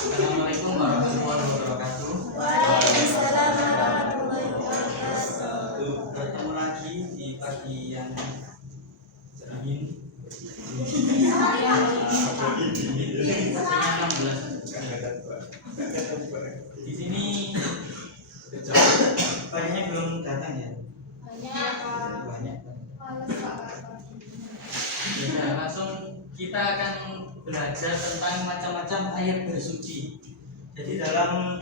Assalamualaikum warahmatullahi wabarakatuh. Waalaikumsalam warahmatullahi wabarakatuh. Bertemu lagi di pagi yang dingin. Di sini banyaknya belum datang ya. Banyak. Ya, langsung kita akan belajar tentang macam-macam air bersuci. Jadi dalam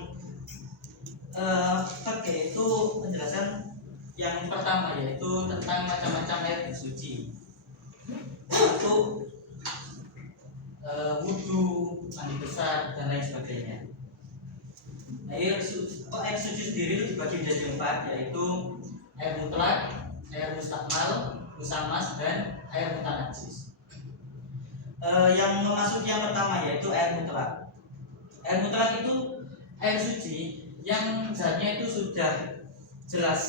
pakai itu penjelasan yang pertama yaitu tentang macam-macam air bersuci. Satu, wudhu, mandi besar dan lain sebagainya. Air suci sendiri itu dibagi menjadi 4, yaitu air mutlak, air mustakmal, musamas, dan air mutanajis. Yang memasuki yang pertama yaitu air mutlak. Air mutlak itu air suci yang zatnya itu sudah jelas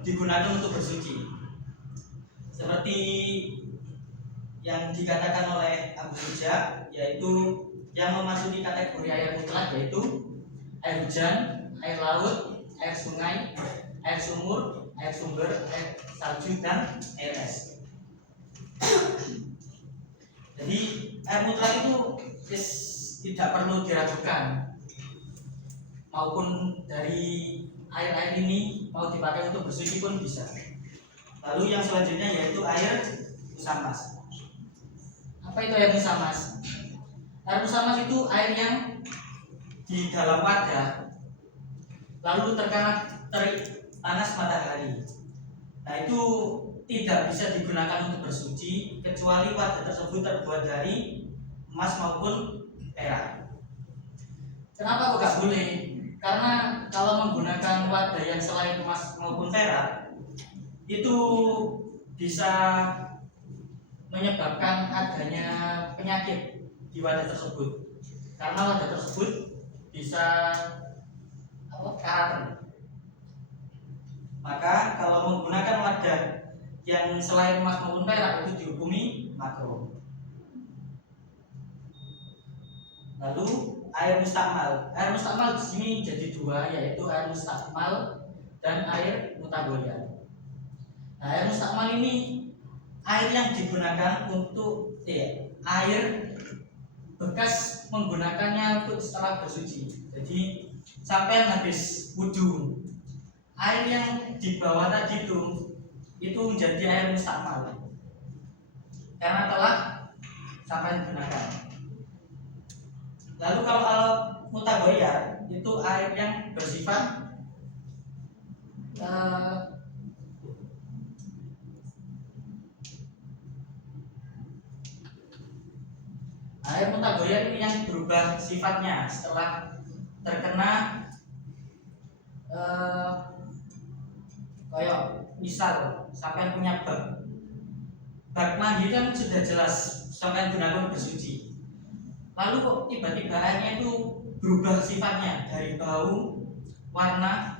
digunakan untuk bersuci, seperti yang dikatakan oleh Abu Suja, yaitu yang memasuki kategori air mutlak yaitu air hujan, air laut, air sungai, air sumur, air sumber, air salju, dan air es. Jadi air mutlak itu tidak perlu diragukan, maupun dari air ini mau dipakai untuk bersuci pun bisa. Lalu yang selanjutnya yaitu air musamas. Apa itu air musamas? Air musamas itu air yang di dalam wadah lalu terkena terik panas matahari. Nah, itu tidak bisa digunakan untuk bersuci kecuali wadah tersebut terbuat dari emas maupun perak. Kenapa kok gak boleh? Karena kalau menggunakan wadah yang selain emas maupun perak itu bisa menyebabkan adanya penyakit di wadah tersebut, karena wadah tersebut bisa karat. Maka kalau menggunakan wadah yang selain emas maupun perak itu dihukumi makruh. Lalu air mustakmal. Air mustakmal di sini jadi 2, yaitu air mustakmal dan air mutagoyar. Nah, air mustakmal ini air yang digunakan untuk air bekas menggunakannya untuk setelah bersuci. Jadi sampai habis wudhu, air yang di bawah tadi itu menjadi air mustakmal karena telah sampai digunakan. Lalu kalau mutagoyar itu air yang bersifat air mutagoyar ini yang berubah sifatnya setelah terkena kayak misal sampai punya bak mandi kan sudah jelas sampai gunakan bersuci. Lalu kok tiba-tiba airnya itu berubah sifatnya dari bau, warna,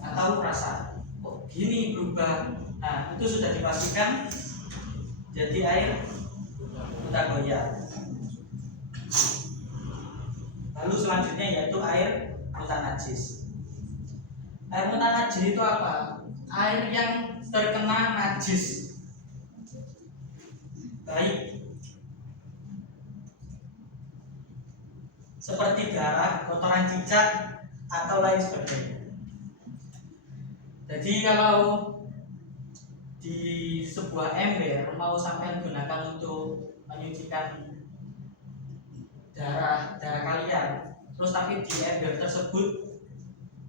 atau rasa. Kok gini berubah? Nah, itu sudah dipastikan jadi air mutagoyar. Lalu selanjutnya yaitu air mutanajis. Air mutanajis itu apa? Air yang terkena najis, baik seperti darah, kotoran cicak, atau lain sebagainya. Jadi kalau di sebuah ember mau sampai gunakan untuk menyucikan darah kalian, terus tapi di ember tersebut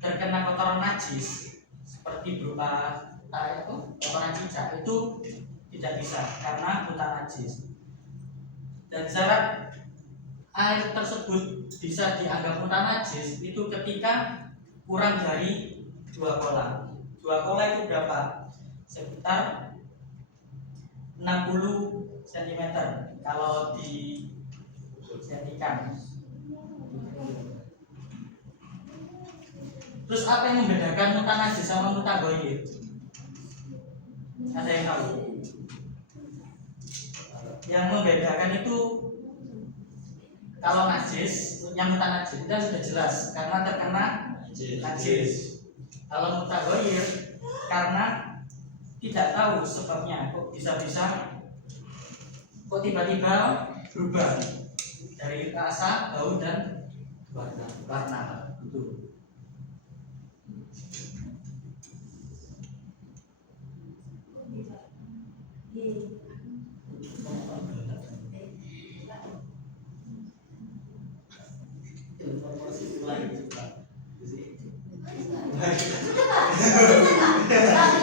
terkena kotoran najis seperti berupa kotoran cicak, itu tidak bisa karena buta najis. Dan syarat air tersebut bisa dianggap mutanajis itu ketika kurang dari 2 kola. 2 kola itu berapa? Sekitar 60 cm kalau disentikan. Terus apa yang membedakan mutanajis sama mutagoyir? Ada yang tahu? Yang membedakan itu Kalau najis, yang mutanajis itu sudah jelas karena terkena najis. Kalau mutaghayyir karena tidak tahu sebabnya, kok tiba-tiba berubah dari rasa, bau dan warna. Itu.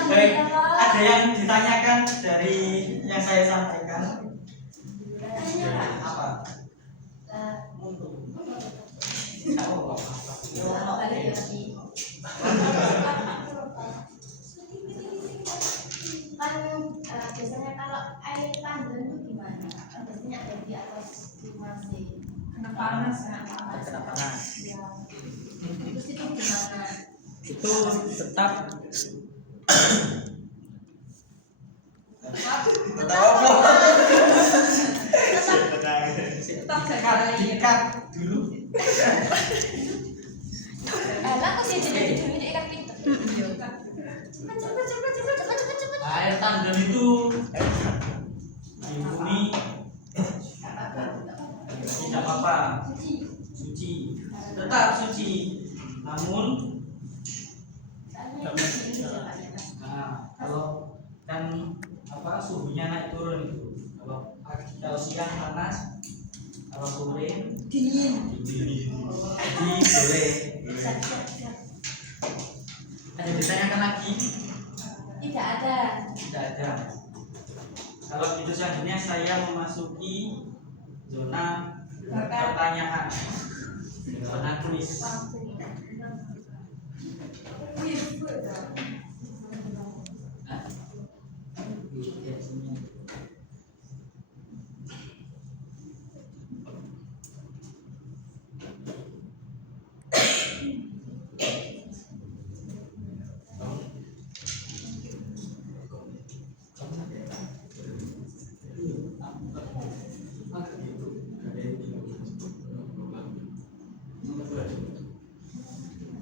Baik, ada yang ditanyakan dari yang saya sampaikan? Apa? Biasanya kalau air tandon itu gimana? Biasanya ada di atas masih Kena panas. Kena panas. ya. Terus itu gimana? Itu tetap Tetap jaga dikat dulu. Lah kok sih jadi ini kan pintu. Cepet. Air tandon itu di bumi tidak apa-apa, suci, tetap suci. Namun kalau kan suhunya naik turun itu. Kalau siang panas, kalau sore dingin. jadi boleh. Ada ditanyakan lagi? Tidak ada. Tidak ada. Kalau gitu selanjutnya saya memasuki zona pertanyaan, zona kuis.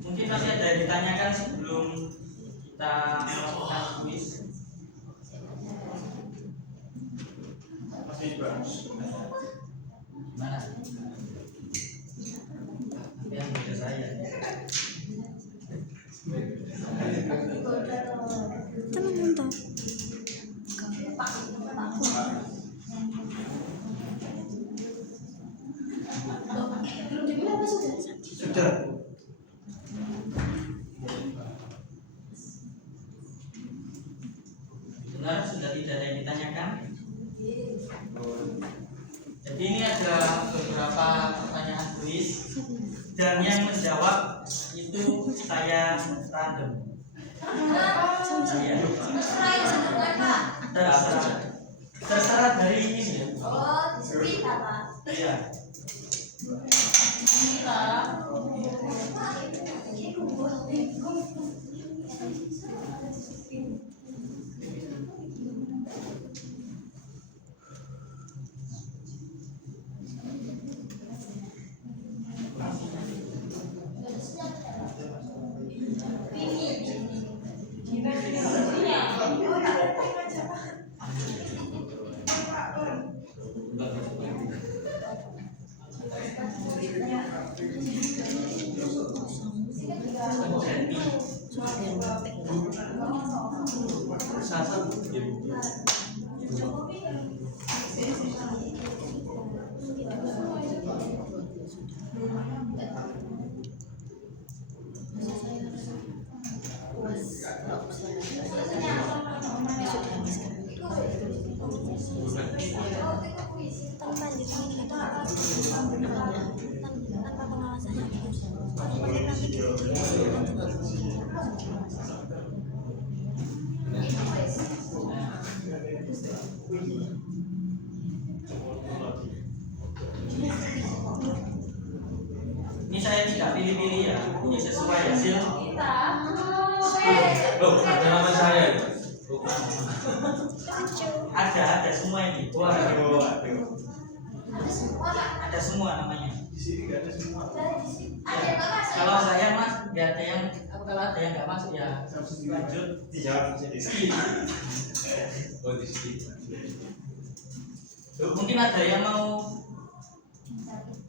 Mungkin masih ada yang ditanyakan sebelum kita melakukan kuis. Masih bagus. Gimana? Tapi yang beda saya. Belum dibilang apa sudah? Sudah. Benar, sudah tidak ada yang ditanyakan. Jadi ini ada beberapa pertanyaan kuis dan yang menjawab itu saya random. Saya terserah dari ini. Oh, disebut apa? Iya. Ini saya tidak pilih-pilih ya, ini sesuai hasil. Loh, ada nama saya. Ada semua ini. Waduh. Ada semua namanya. sini nggak ada semua. Ada yang nggak masuk. Kalau saya mas, nggak ada yang kalau ada yang nggak masuk ya lanjut. Dijawab sendiri. Skip. Oh di sini. Mungkin ada yang mau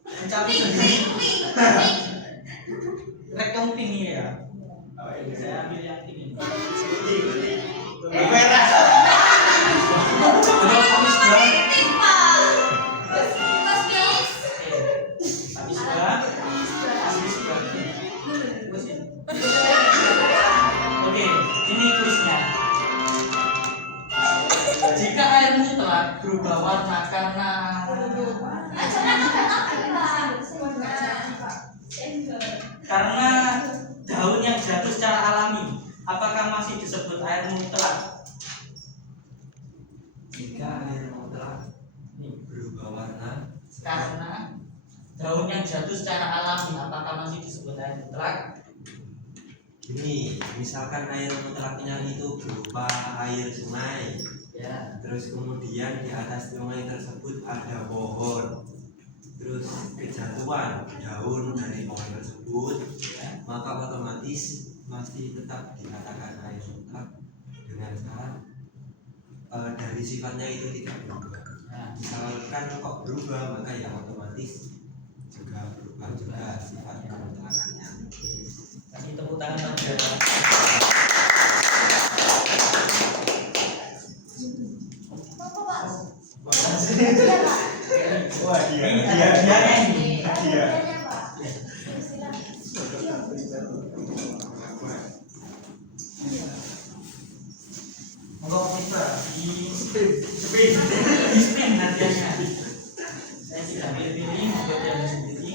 mencari Pink, sendiri. pink, pink, pink. Rekam pink ya. Oh ini Saya ambil yang pink ini. merah. Kalau habis dua, Pink, Pak. Mas Miss. habis dua, habis dua. Terus ini. Oke, ini kuisnya. Jika air mutlak berubah warna karena karena daun yang jatuh secara alami, apakah masih disebut air mutlak? Jika air mutlak berubah warna Karena daun yang jatuh secara alami, apakah masih disebut air mutlak? ini, misalkan air mutlaknya itu berupa air sungai, Ya. terus kemudian di atas sungai tersebut ada pohon, terus kejatuhan daun dari pohon tersebut, maka otomatis masih tetap dikatakan air mutlak dengan syarat dari sifatnya itu tidak berubah. Nah, Misalkan kok berubah, maka ya otomatis juga berubah juga sifat kemutlakannya. kasih tepuk tangan bagi dia. Wah dia. Ini ada hadiahnya ini. Iya. Monggo kita di spin hadiahnya. Saya tidak pilih-pilih, monggo diambil sendiri.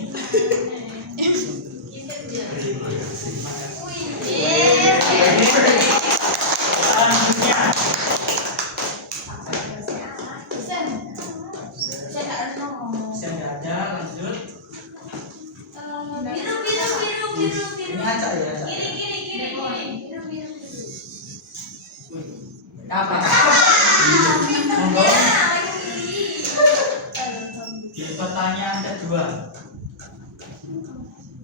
Terima kasih. Selanjutnya, saya nggak ada, lanjut. Ini acak ya, acak. Kapan? Monggo di pertanyaan kedua.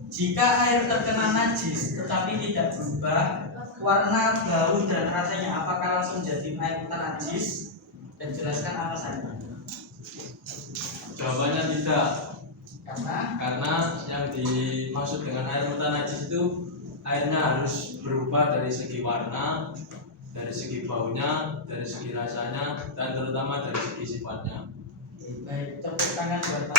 Jika air terkena najis tetapi tidak berubah warna, bau dan rasanya, apakah langsung jadi air mutlak najis? Dan jelaskan alasannya. Jawabannya tidak, Karena yang dimaksud dengan air mutlak najis itu airnya harus berubah dari segi warna, dari segi baunya, dari segi rasanya, dan terutama dari segi sifatnya. Oke, baik, tepuk tangan buat Pak.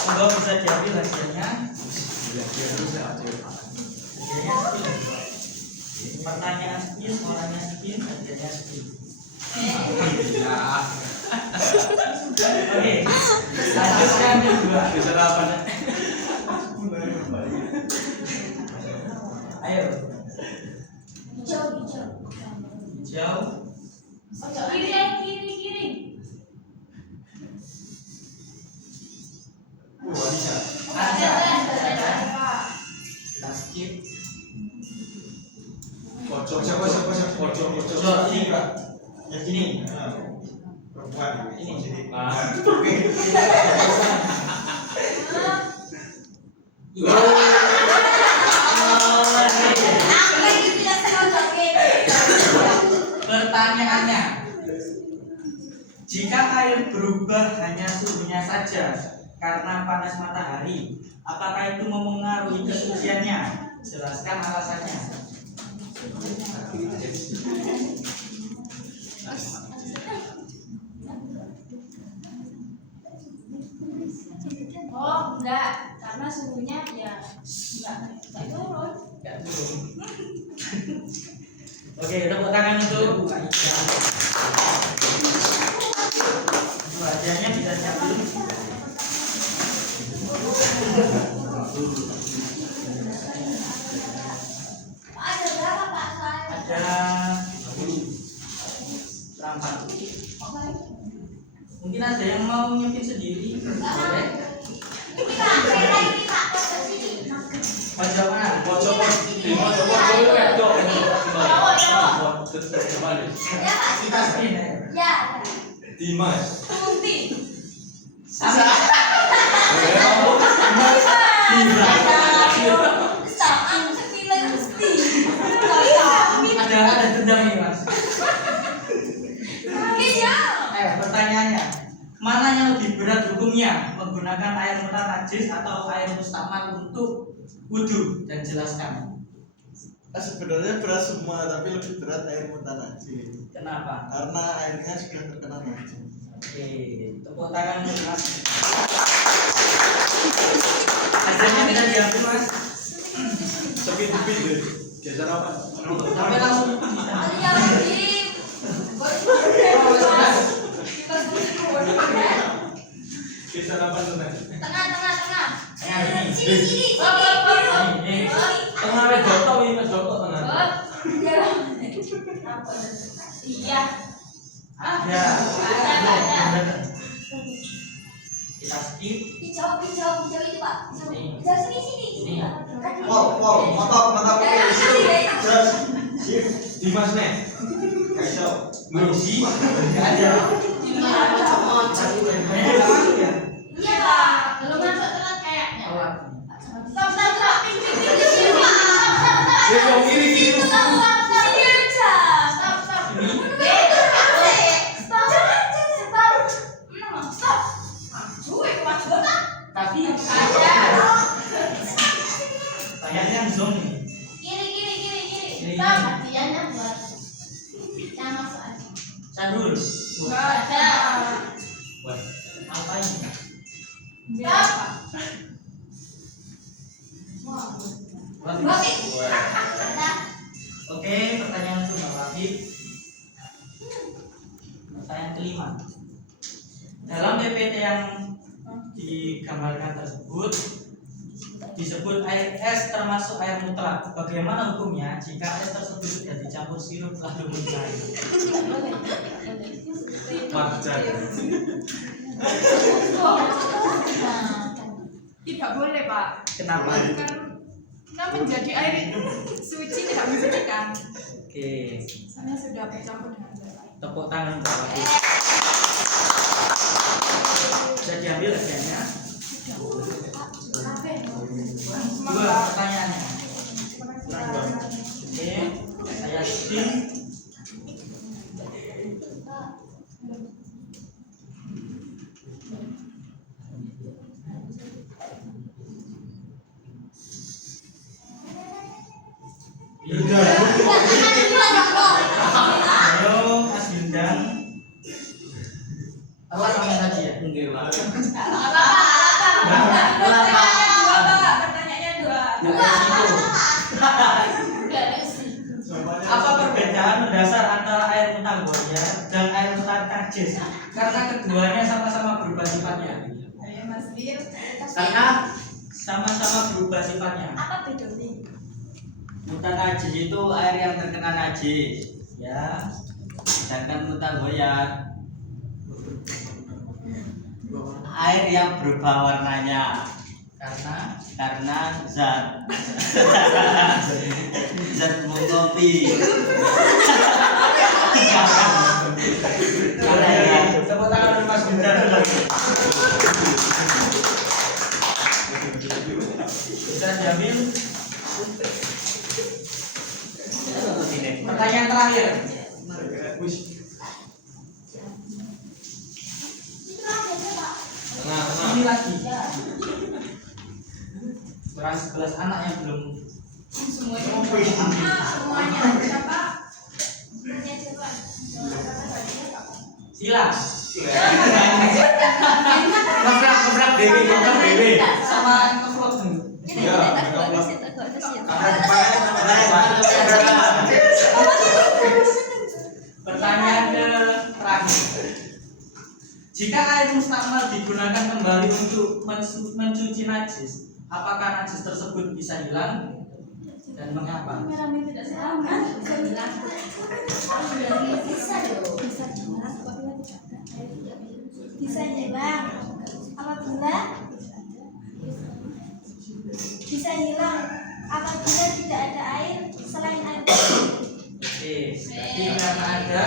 Monggo bisa diambil hadiahnya. Hadiahnya spin. Pertanyaan spin, orangnya spin, hadiahnya spin. Oke, lanjutkan yang kedua. Keserapannya. Ayo, Hijau, hijau. hijau. Kiri. Bisa. Kita skip. Pojok, Pojok ini, Pak. Yang sini. Perempuan Ini. sini. Ah. Oke. Pertanyaannya, jika air berubah hanya suhunya saja karena panas matahari, apakah itu mempengaruhi kesuciannya? Jelaskan alasannya. Oh, enggak, karena suhunya ya enggak turun. Nggak turun. Oke, tepuk tangan untuk Aisyah. Wajahnya bisa diambil. Ada berapa Pak? Ada 4. Mungkin ada yang mau nyepin sendiri. Boleh. Ini Pak, saya lagi Pak, ke sini. Pojok mana? Pojok itu wedok. Kembali. Ya Pak, Kita spin ya. ya. Dimas. Putih. Sama. berat hukumnya menggunakan air mutar najis atau air mustamal untuk wudhu, dan jelaskan Sebenarnya berat semua, tapi lebih berat air mutar najis. kenapa. Karena airnya sudah terkena najis. Oke, tepuk tangan untuk Mas. Hasilnya tidak diambil Mas. Sepit-sepit deh. Geser apa? Sampai langsung bisa. Yang lagi. Geser apa tuh Mas? Tengah. Ini. Sini. Ini. Tengah wis joto iki wis joto tengah. Iya. Ya. Ada. Kita skip. Hijau itu Pak. Hijau sini. Ini. Mantap. Dimas nih. Kacau. Mandi. Enggak ada. Iya Pak. Belum masuk telat kayaknya. Stop. Sini Pak. Yang kiri. Stop aja. Stop. Stop. Cuy, kemajuan kan? Tapi Ada. kayaknya yang zone ini. Kiri. Stop. Hadiahnya buat yang masuk aja. Sandul. Enggak ada. Wah, Apa ini? Stop. Roti. Ada. Oke, pertanyaan untuk Mbak Wahid. Pertanyaan kelima. Dalam PPT yang digambarkan tersebut disebut air es termasuk air mutlak. Bagaimana hukumnya jika es tersebut sudah dicampur sirup lalu mencair? wajar. Tidak boleh, Pak. Kenapa? Karena menjadi air suci tidak bisa dikan. Oke, Soalnya sudah bercampur dengan air. tepuk tangan Mbak Wahid. Bisa diambil hadiahnya. Dua pertanyaannya. Oke, saya skip. Ayo Mas Bintang. Telat sampai tadi ya? Enggak lah. Pertanyaannya dua. Apa perbedaan mendasar antara air mutar boya dan air mutar najis? Karena keduanya sama-sama berubah sifatnya. Ayo Mas Bir. Karena sama-sama berubah sifatnya. Apa bedanya? Mutar najis itu air yang terkena najis. Ya, Sedangkan mutar boya air yang berubah warnanya karena zat kopi. tepuk tangan untuk Mas Bintang dulu. Bisa diambil. Pertanyaan terakhir. Tengah. Ini lagi. Beras gelas anak yang belum Semuanya siapa? sila. Kebrak Dewi. Sama ngevlog dulu. Pertanyaan terakhir. Jika air mustamal digunakan kembali untuk mencuci najis, apakah najis tersebut bisa hilang dan mengapa? Bisa hilang apabila tidak ada air selain air. Oke, berarti karena ada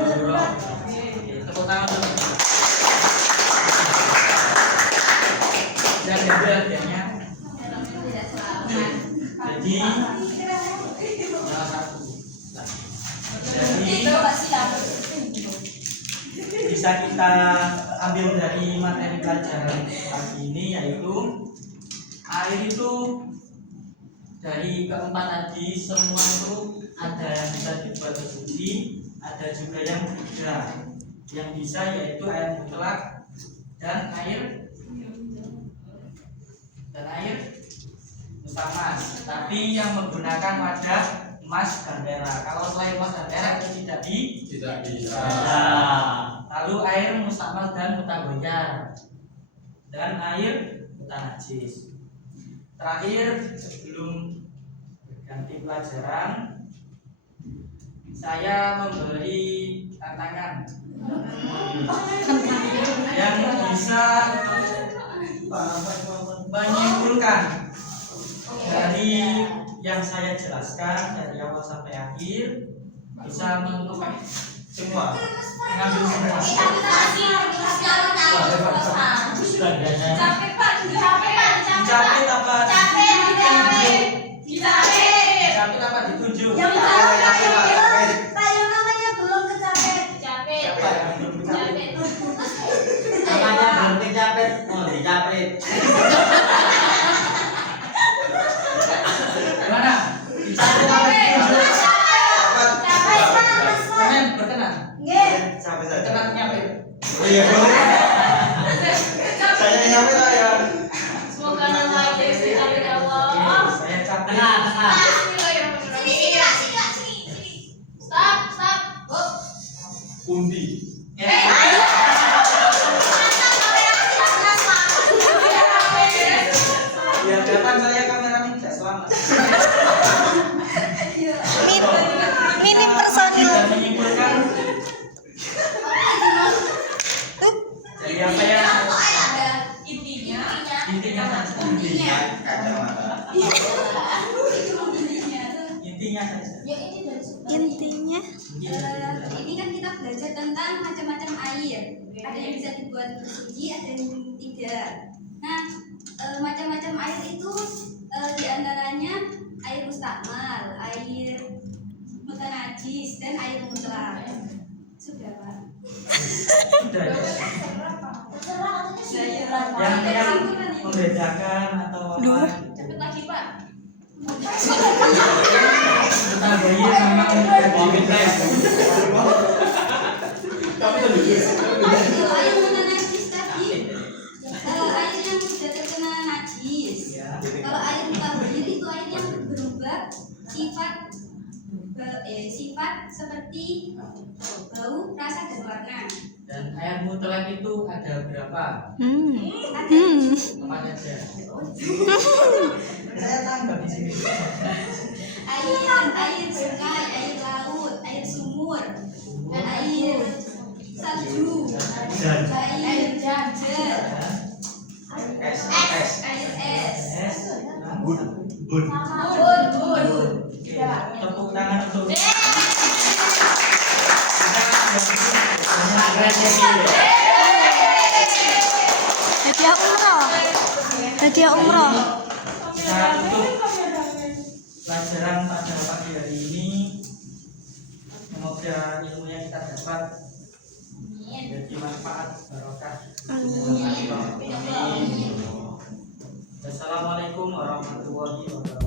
Darurat. Oke, tepuk tangan dulu. Dan hadiahnya. Jadi salah satu. Jadi bisa kita ambil Hasil dari materi pelajaran pagi ini yaitu air itu dari keempat tadi semua itu ada yang bisa dibuat bersuci, ada juga yang tidak. Yang bisa yaitu air mutlak dan air mustamas. Tapi yang menggunakan wadah emas dan perak. Kalau selain emas dan perak itu tidak bisa. Nah, lalu air mustamal dan mutagoyar dan air mutanajis. Terakhir sebelum berganti pelajaran, saya memberi tantangan yang bisa menyimpulkan dari yang saya jelaskan dari awal sampai akhir, bisa menentukan semua, mengambil semua. Capek Pak, capek. Capek apa? Capek apa ditunjuk? Kayak namanya belum kecapek. Capek. Namanya belum kecapet, mau dicapet. Gimana? Dicapek apa ditunjuk? Kenan berkenan. Berkenan nyapit. Oh iya, saya nyampe lah ya. Semoga nama Yesus amin Allah. Saya capek. Sini. Stop. Undi. Biar kelihatan saya kameramen tidak selamat. Minim personil. Dan menyimpulkan dari apa ya? Intinya saja. Intinya saja. Intinya Ini kan kita belajar tentang macam-macam air. Ada yang bisa dibuat bersuci, ada yang tidak. Nah, macam-macam air itu diantaranya air mustakmal, air mutanajis, dan air mutlak. Sudah Pak. Sudah ya. Yang membedakan atau apa? Cepet lagi Pak. Kita bayi memang Komitmen. Kalau air mutanajis tadi, air yang sudah terkena najis. Kalau air mutahhir itu air yang berubah sifat seperti bau, rasa, dan warna. dan air mutlak itu ada berapa? Apa saja? Saya tanggap di sini. Air sungai, air laut, air sumur, dan air salju, air jajar, air es. Bun. Oke, tepuk tangan untuk hadiah umroh. Kita tutup pelajaran pada pagi hari ini. Semoga ilmunya kita dapat menjadi manfaat barokah. Amin. Assalamualaikum warahmatullahi wabarakatuh.